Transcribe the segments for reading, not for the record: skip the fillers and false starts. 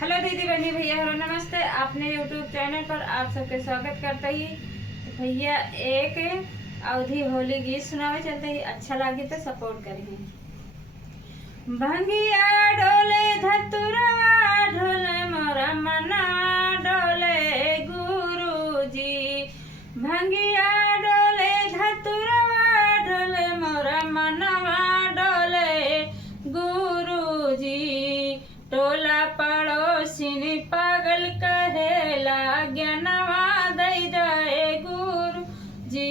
Hello दीदी बहनी भैया, हेलो नमस्ते। आपने यूट्यूब चैनल पर आप सबके स्वागत करते ही भैया एक अवधि होली गीत सुनावे चलते ही अच्छा लगे तो सपोर्ट करिए। भंगिया डोले धतुरवा ढोले मोरा मना डोले गुरुजी। भंगिया डोले धतुरवा ढोले मोरा मनवा डोले गुरुजी। टोला पड़ोसिन पागल कहेला ज्ञानवा दई जाए गुरुजी।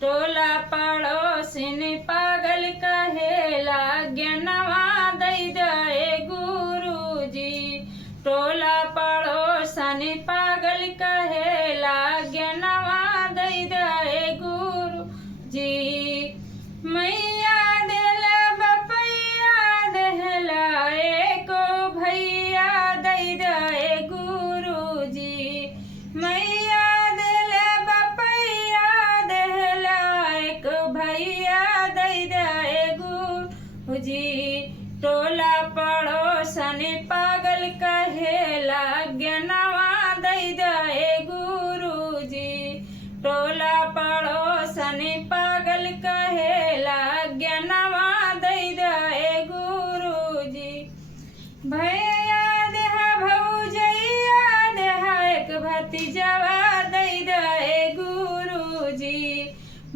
टोला पड़ोसिन पागल कहेला ज्ञानवा दई जाए गुरुजी। टोला पड़ोसन पागल कहेला ज्ञानवा दई जाए गुरुजी। मैया देला बपैया देहला एको भैया दई जाए गुरुजी। मैया देला बपैया देहला एक भैया दई जाए गुरुजी। टोला पड़ोसन पागल कहेला ज्ञानवा दई जाए गुरुजी। टोला पड़ोसन पागल कहेला ज्ञानवा दई जाए गुरुजी। भैया देहा भौजैया देहा एक भतीजवा दई जाए गुरुजी।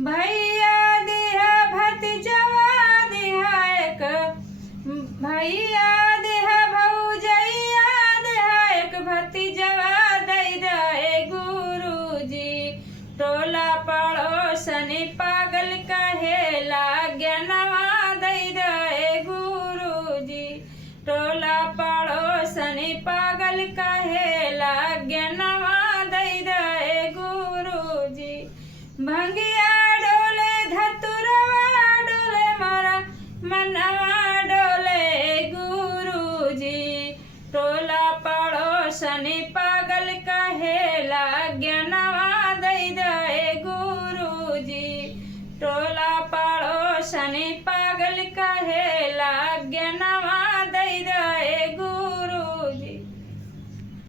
भैया देहा भतीजवा देहा एक भैया देहा भौजैया देहा एक भतीजवा दई जाए गुरुजी। टोला पड़ोसन पागल कहेला ज्ञानवा दई जाए गुरुजी। टोला पड़ोसन पागल कहेला ज्ञानवा दई जाए गुरुजी। भंगिया डोले धतुरवा डोले मोरा मनवा डोले गुरुजी। टोला पड़ोसन पागल कहेला ज्ञानवा दई जाए गुरुजी। टोला पड़ोसन पागल